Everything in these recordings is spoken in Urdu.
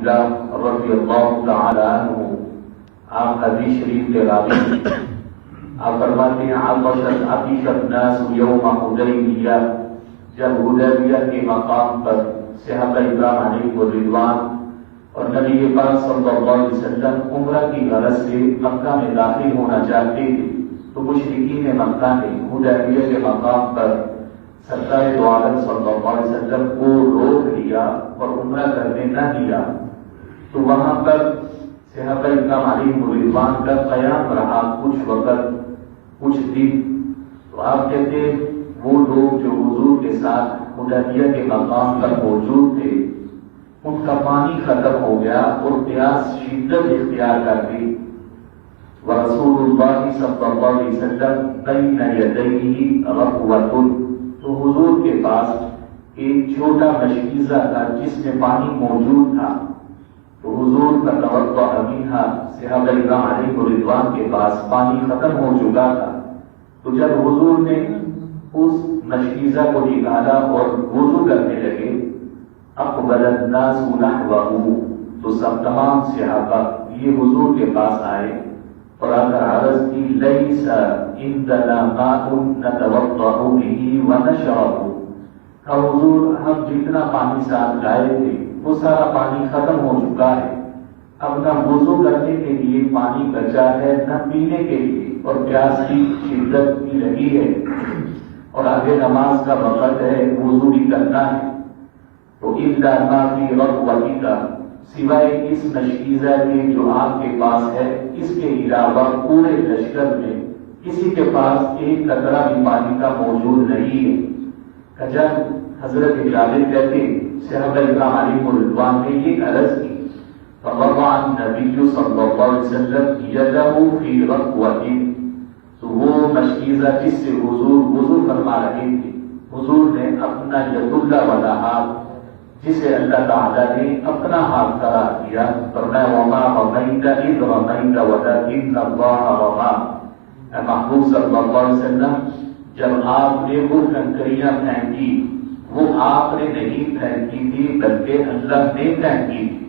عبداللہ رضی اللہ تعالی عنہ آپ حدیث شریف کے راوی آپ فرماتے ہیں عطش الناس یوم حدیبیہ، جب حدیبیہ کے مقام پر صحابہ اکرام علیہ الرضوان اور نبی پاک صلی اللہ علیہ وسلم عمرہ کی غرض سے مکہ میں داخل ہونا چاہتے تھے تو مشرکین مکہ نے حدیبیہ کے مقام پر سرکار دو عالم صلی اللہ علیہ وسلم کو روک لیا اور عمرہ کرنے نہ دیا، تو وہاں پر صحابہ اکرام علیہ الرضوان کا قیام رہا کچھ وقت، کچھ دن۔ تو آپ کہتے ہیں وہ لوگ جو حضور کے ساتھ حدیبیہ کے مقام پر موجود تھے ان کا پانی ختم ہو گیا اور پیاس شدت اختیار کر گئی۔ ورسول اللہ صلی اللہ علیہ وسلم بین یدیہ رغوۃ، تو حضور کے پاس ایک چھوٹا مشکیزہ تھا جس میں پانی موجود تھا، تو حضور کا توقع منہا صحابہ اکرام علیہ الرضوان کے پاس پانی ختم ہو چکا تھا، تو جب حضور نے اس مشکیزہ کو نکالا اور وضو کرنے لگے اقبل الناس نحوہ، تو سب تمام صحابہ یہ حضور کے پاس آئے اور آ کر عرض کی لیس عندنا ماء نتوضأ به ونشرب، حضور ہم جتنا پانی ساتھ لائے تھے وہ سارا پانی ختم ہو چکا ہے، اب نہ وضو کرنے کے لیے پانی بچا ہے نہ پینے کے لیے، اور پیاس کی شدت بھی لگی ہے اور آگے نماز کا وقت ہے، وضو بھی کرنا ہے، تو الا ما فی رغوتک، سوائے اس مشکیزہ کے جو آپ کے پاس ہے اس کے علاوہ پورے لشکر میں کسی کے پاس ایک قطرہ بھی پانی کا موجود نہیں ہے۔ جب حضرت جابر کہتے صحابہ اکرام علیہ الرضوان نے یہ عرض کی فوضع النبی صلی اللہ علیہ وسلم یدہ فی رغوۃ، تو وہ مشکیزہ جس سے حضور وضو فرما رہے تھے حضور نے اپنا ید اللہ والا ہاتھ جسے اللہ تعالیٰ نے اپنا ہاتھ قرار دیا، فرمایا وما رمیت اذ رمیت ولکن اللہ رمی، اے محبوب صلی اللہ علیہ وسلم جب آپ نے وہ کنکریاں پھینکی وہ آپ نے نہیں پھینکی تھی بلکہ اللہ نے پھینکی تھی،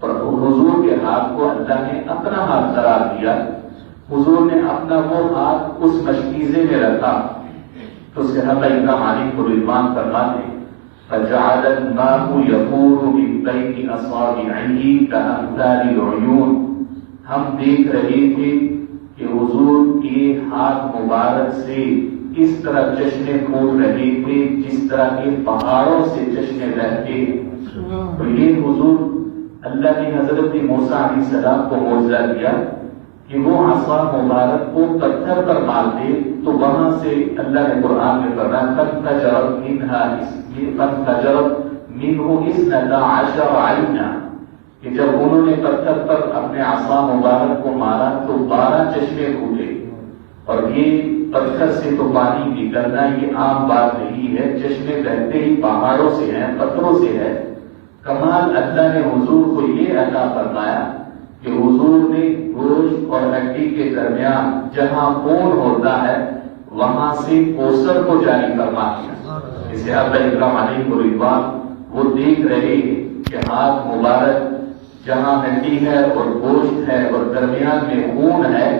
اور حضور کے ہاتھ کو اللہ نے اپنا ہاتھ قرار دیا، حضور نے اپنا وہ ہاتھ اس مشکیزے میں رکھا، تو صحابہ اکرام علیہ الرضوان فرماتے فجعل الماء يفور من بين اصابعه كأمثال العيون، ہم دیکھ رہے تھے کہ حضور کے ہاتھ مبارک سے اس طرح چشمے پھوٹ رہے تھے جس طرح کے پہاڑوں سے چشمے بہتے ہیں، تو یہ حضور اللہ نے حضرت موسیٰ علیہ السلام کو معجزہ دیا کہ وہ عصا مبارک کو پتھر پر مارتے تو وہاں سے اللہ نے قرآن میں فرمایا فانفجرت منہ اثنتا عشر عینا، کہ جب انہوں نے پتھر پر اپنے عصا مبارک کو مارا تو 12 چشمے پھوٹے، اور یہ پتھر سے تو پانی نکلنا یہ عام بات نہیں ہے، چشمے بہتے ہی پہاڑوں سے ہیں، پتھروں سے ہے۔ کمال اللہ نے حضور کو یہ عطا فرمایا کہ حضور نے گوشت اور ہڈی کے درمیان جہاں خون ہوتا ہے وہاں سے کوثر کو جاری فرما دیا۔ صحابہ اکرام علیہ الرضوان وہ دیکھ رہے ہیں کہ ہاتھ مبارک جہاں ہڈی ہے اور گوشت ہے اور درمیان میں خون ہے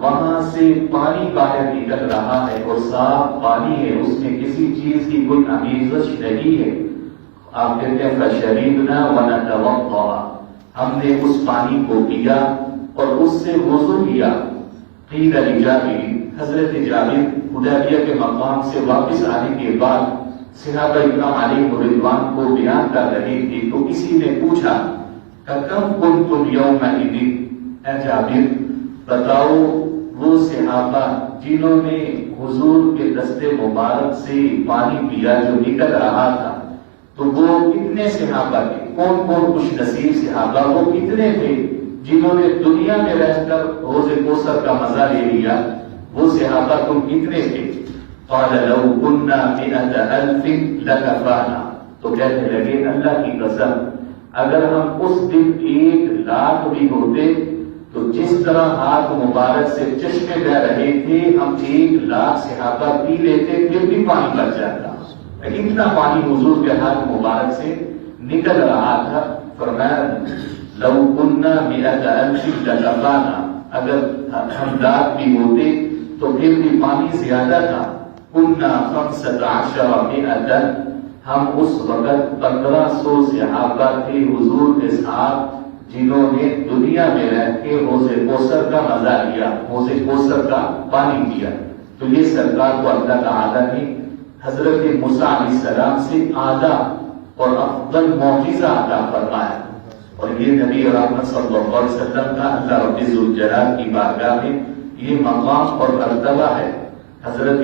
وہاں سے پانی باہر نکل رہا ہے اور صاف پانی ہے، اس میں کسی چیز کی کوئی آمیزش نہیں ہے۔ آپ کہتے ہیں فشربنا ونتوضأ، ہم نے اس پانی کو پیا اور اس سے وضو کیا۔ قیل لجابر، حضرت جابر حدیبیہ کے مقام سے واپس آنے کے بعد صحابہ اکرام علیہ الرضوان کو بیان کر رہے تھے تو کسی نے پوچھا کم کنتم یومئذ، اے جابر بتاؤ وہ صحابہ جنہوں نے حضور کے دستے مبارک سے پانی پیا جو نکل رہا تھا تو وہ کتنے صحابہ تھے، کون کون خوش نصیب صحابہ وہ کتنے تھے جنہوں نے دنیا میں رہ کر حوض کوثر کا مزہ لے لیا، وہ صحابہ تم کتنے تھے؟ قال لو كنا 100,000 لكفانا، تو کہنے لگے اللہ کی قسم اگر ہم اس دن 1,00,000 بھی ہوتے تو جس طرح ہاتھ مبارک سے چشمے بہ رہے تھے ہم 1,00,000 صحابہ پی لیتے پھر بھی پانی بچ جاتا، اتنا پانی حضور کے ہاتھ مبارک سے نکل رہا تھا۔ فرمایا لو كنا 100,000 لكفانا، اگر ہم لاکھ بھی ہوتے تو پھر بھی پانی زیادہ تھا. كنا 15,100، ہم اس وقت 1500 صحابہ تھے حضور کے ساتھ جنہوں نے دنیا میں رہ کے حوض کوثر کا مزہ لیا، حوض کوثر کا پانی پیا. تو یہ سرکار کو اللہ تعالیٰ نے حضرت موسیٰ علیہ السلام سے اعلیٰ اور افضل معجزہ عطا فرمایا. اور یہ نبی رحمت صلی اللہ علیہ وسلم کا اللہ رب ذوالجلال کی بارگاہ میں یہ مقام اور مرتبہ ہے. حضرت